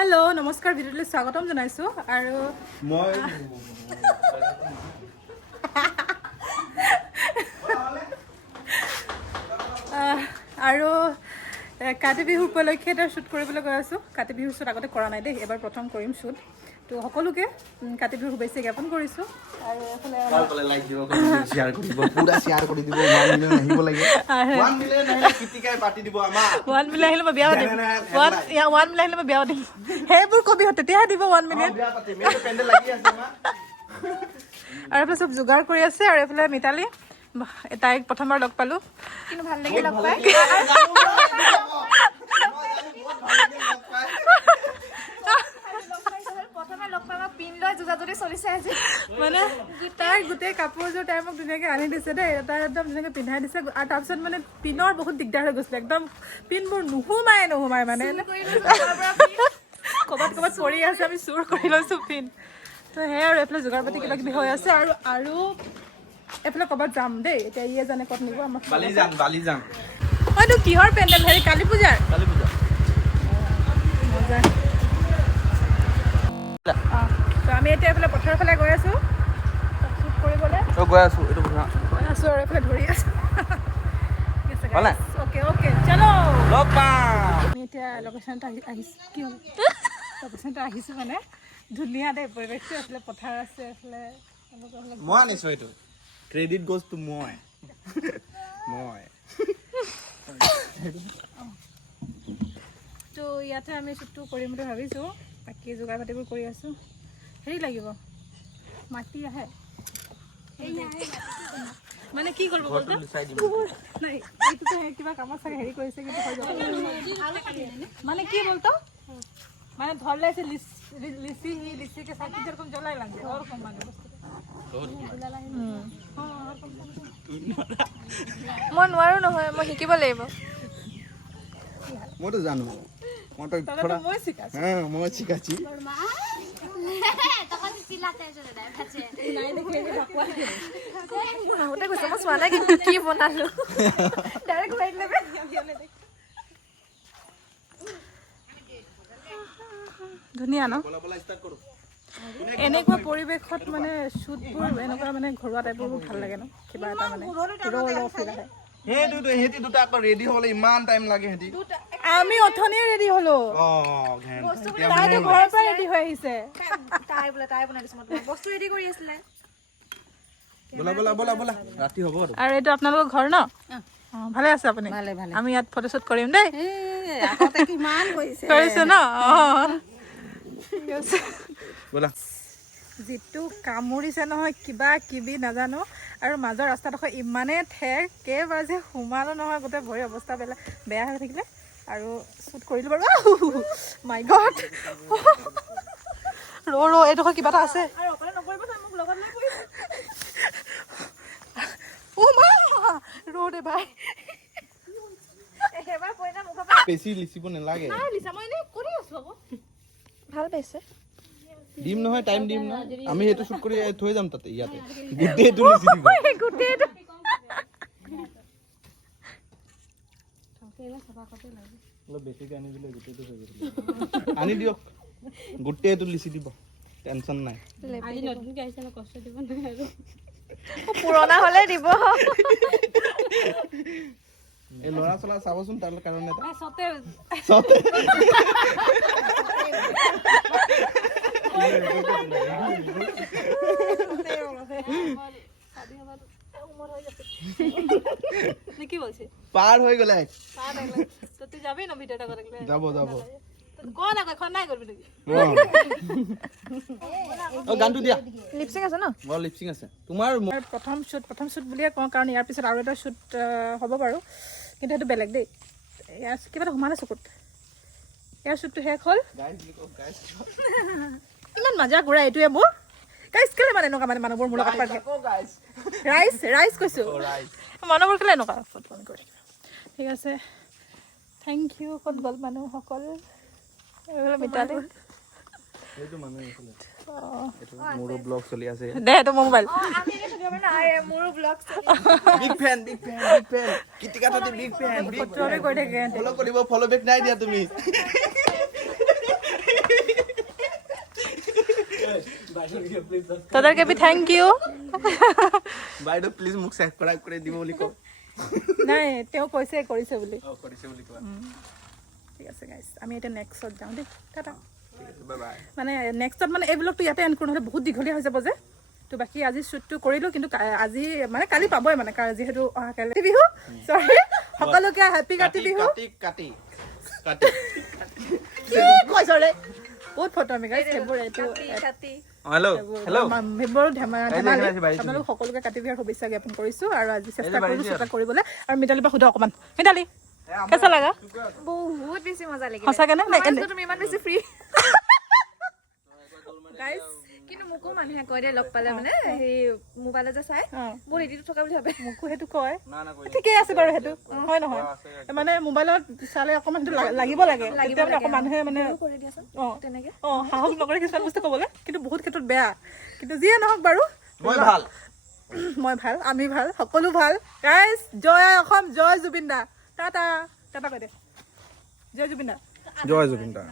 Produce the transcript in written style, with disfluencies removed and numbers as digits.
hello नमस्कार ভিডিঅ'লৈ স্বাগতম জনাইছো আৰু মই আৰু কাতি বিহু উপলক্ষে এটা শুট কৰিবলৈ গৈ আছো কাতি বিহু শুট আগতে কৰা নাই দেই এবাৰ প্ৰথম কৰিম শুট তো সকলোকে কাতি বিহু শুভেচ্ছা জ্ঞাপন কৰিছো আৰু এফালে লাইক দিব শেয়াৰ কৰিব পুৰা শেয়াৰ কৰি দিব 1 মিলিয়ন আহিব লাগে 1 মিলিয়ন আহিলে কিটিকাই পাতি দিব আমা 1 মিলিয়ন আহিলে মই বিয়া দিম 1 মিলিয়ন আহিলে মই বিয়া দিম হেবোৰ কবি হতে তেতিয়া দিব 1 মিলিয়ন বিয়া পাতি মেৰে পেন্ডেল লাগি আছে মা আৰু এফালে সব যোগাৰ কৰি আছে আৰু এফালে মিতালী তাইক প্ৰথমবাৰ লগ পালো কিন্তু ভাল লাগিল লগ পাই মানে তাই গোটেই কাপোৰযোৰ তাই মোক ধুনীয়াকৈ আনি দিছে দেই তাই একদম ধুনীয়াকৈ পিন্ধাই দিছে আৰু তাৰপিছত মানে পিনৰ বহুত দিগদাৰ হৈ গৈছিলে একদম পিনবোৰ নোসোমাই মানে ক'ৰবাত পৰি আছে আমি চুৰ কৰি লৈছোঁ পিন তো সেয়াই আৰু এইফালে যোগাৰ পাতি কিবা কিবি হৈ আছে আৰু এইফালে ক'ৰবাত যাম দেই এতিয়া ইয়ে জানে ক'ত নিব আমাক বালি যাম হয়তো কিহৰ পেণ্ডেল হেৰি কালী পূজাৰ মজা তো আমি এতিয়া এইফালে পথাৰৰ ফালে গৈ আছোঁ শ্বুট কৰিবলৈ গৈ আছো এইটো গৈ আছোঁ আৰু এইফালে ধৰি আছোঁ অ'কে চলো লগ পাম আমি এতিয়া লোকেশ্যনটো আহিছোঁ কি হ'ল লোকেশ্যনটো আহিছোঁ মানে ধুনীয়া দেই পৰিৱেশটো এইফালে পথাৰ আছে এইফালে মই আনিছো এইটো ক্ৰেডিট গোজ টু মই তো ইয়াতে আমি শ্বুটটো কৰিম বুলি ভাবিছোঁ বাকী যোগাৰ পাতিবোৰ কৰি আছোঁ হেৰি লাগিব মাটি আহে মানে কি কৰিব নাই এইটোতো কিবা কামত চাগে হেৰি কৰিছে কিন্তু হৈ যাব মানে কি বলতো মানে ধরলে ऐसे लिसी के साथ যেরকম জ্বলাই লাগে ওরকম মানে মই নোৱাৰো নহয় মই শিকিব লাগিব মইতো জানো মইতো তবে মই শিকাছি হ্যাঁ মই শিকাছি তখন চিলাতে চলে যায় ভাছে নাই দেখে বাকৱা আহোতে কৈছে মই চোৱা নাই কিন্তু কি বনালো ডাইৰেক্ট লাইট লেবে ধুনীয়া ন এনেকুৱা পৰিৱেশত মানে শ্বুটবোৰ এনেকুৱা মানে ঘৰুৱা টাইপৰ ভাল লাগে ন কিবা এটা মানে ফিল আহে হেতি দুটা আকৌ ৰেডি হ'বলৈ ইমান টাইম লাগে হেতি আমি অথনিয়ে ৰেডি হলো তাইতো ঘৰৰ পৰা ৰেডি হৈ আহিছে তাই বনাই দিছে মই বস্তু ৰেডি কৰি আছিলে বলা ৰাতি হ'ব আৰু এইটো আপোনালোকৰ ঘৰ ন ভালে আছে আপুনি আমি ইয়াত ফটোশ্বুট কৰিম দেই আগতে কিমান কৰিছে ন বলা যিটো কামুৰিছে নহয় কিবা কিবি নাজানো আৰু মাজৰ ৰাস্তাডোখৰ ইমানেই ঠেক কেইবাজে সোমালো নহয় গোটেই ভৰি অৱস্থা বেয়া হৈ থাকিলে আৰু শ্বুট কৰিলোঁ বাৰু মাই গড ৰ এইডোখৰ কিবা এটা আছে ৰ দে ভাই বেছি লিচিব নালাগে ভাল পাইছে দিম নহয় টাইম দিম না আমি সেইটো শুট কৰি থৈ যাম তাতে ইয়াতে গুটেটো লিচি দিব গুটেটো অলপ বেছিকৈ আনি দিলে গুটেটো হৈ যাব আনি দিয়ক গুটেটো লিচি দিব টেনচন নাই আজি নতুনকৈ আহিছে ন কষ্ট দিব নাই আৰু পুৰণা হলে দিব এই ল'ৰা চলা চাবচোন তাৰ কাৰণে এটা সতে কি বলছিস পার হয়ে গেলে তো তুই যাবি না ভিডিওটা করে যাব কোন না এখন নাই করবি নাকি ও গানটো দিয়া লিপসিং আছে ন মোৰ লিপসিং আছে তোমাৰ প্ৰথম শুট বুলিয়ে কওঁ কাৰণ ইয়াৰ পিছত আৰু এটা শুট হ'ব বাৰু কিন্তু সেইটো বেলেগ দেই ইয়াৰ কিবা এটা সোমালে চকুত ইয়াৰ শুটটো শেষ হ'ল ইমান মজা ঘূৰাই এইটোৱে মোৰ গাইছ কেলে মানে এনেকুৱা মানে মানুহবোৰ মোৰ লগত পাতে ৰাইচ কৈছোঁ মানুহবোৰ কেলে এনেকুৱা ফোন কৰি ঠিক আছে থেংক ইউ ক'ত গ'ল মানুহসকল মিতালী এইটো মানুহ আছিলে এইটো মোৰো ব্লগ চলি আছে দে এইটো মোবাইল আমি এটা ভিডিও বনাই মোৰো ব্লগ বিগ ফ্যান কিটিকা তাতে বিগ ফ্যান ফটোৰে কৈ থাকে ফলো কৰিব ফলো বেক নাই দিয়া তুমি তাদেৰকে বি থ্যাংক ইউ বাইদেউ প্লিজ মোক সাবস্ক্ৰাইব কৰি দিব বুলি কওঁ নাই তেওঁ কৈছে কৰিছে বুলি কৰিছে বুলি কোৱা ঠিক আছে গাইজ আমি এতিয়া নেক্সটত যাওঁ দেই টাটা বাই বাই মানে নেক্সটত মানে এই ব্লগটো ইয়াতে এণ্ড কৰোঁ নহ'লে বহুত দীঘলীয়া হৈ যাব যে তো বাকী আজি শ্বুটটো কৰিলোঁ কিন্তু আজি মানে কালি পাবই মানে যিহেতু অহাকালি কাতি বিহু চৰি সকলোকে হেপী কাতি বিহু কাটি কি কৈছ ৰে বহুত ফটো আমি গাইজ সেইবোৰ এইটো হেল্ল' হেল্ল' সেইবোৰ ধেমালি আপোনালোক সকলোকে কাতি বিহুৰ শুভেচ্ছা জ্ঞাপন কৰিছোঁ আৰু আজি চেষ্টা কৰিলোঁ শ্বুট কৰিবলৈ আৰু মিতালীৰ পৰা সোধা অকণমান মিতালী কেঁচা লাগা বহুত বেছি মজা লাগিলে সঁচাকে নে তুমি ইমান বেছি ফ্ৰী গাইজ কিন্তু মোকো মানুহে কয় দে লগ পালে মানে সেই মোবাইলত যে চাই বহুত এডিটো থকা বুলি ভাবে মোকো সেইটো কয় না না কৈ ঠিকেই আছে বাৰু সেইটো হয় নহয় মানে মোবাইলত চালে অকণমান সেইটো লাগিব লাগে তেতিয়া মানে অকণ মানুহে মানে কৰি দিয়াচোন তেনেকে সাহস নকৰে কিছুমান বস্তু ক'বলৈ কিন্তু বহুত ক্ষেত্ৰত বেয়া কিন্তু যিয়ে নহওক বাৰু মই ভাল মই ভাল আমি ভাল সকলো ভাল গাইজ জয় অসম জয় জুবিন দা টাটা টাটা কৈ দে জয় জুবিন দা জয় জুবিন দা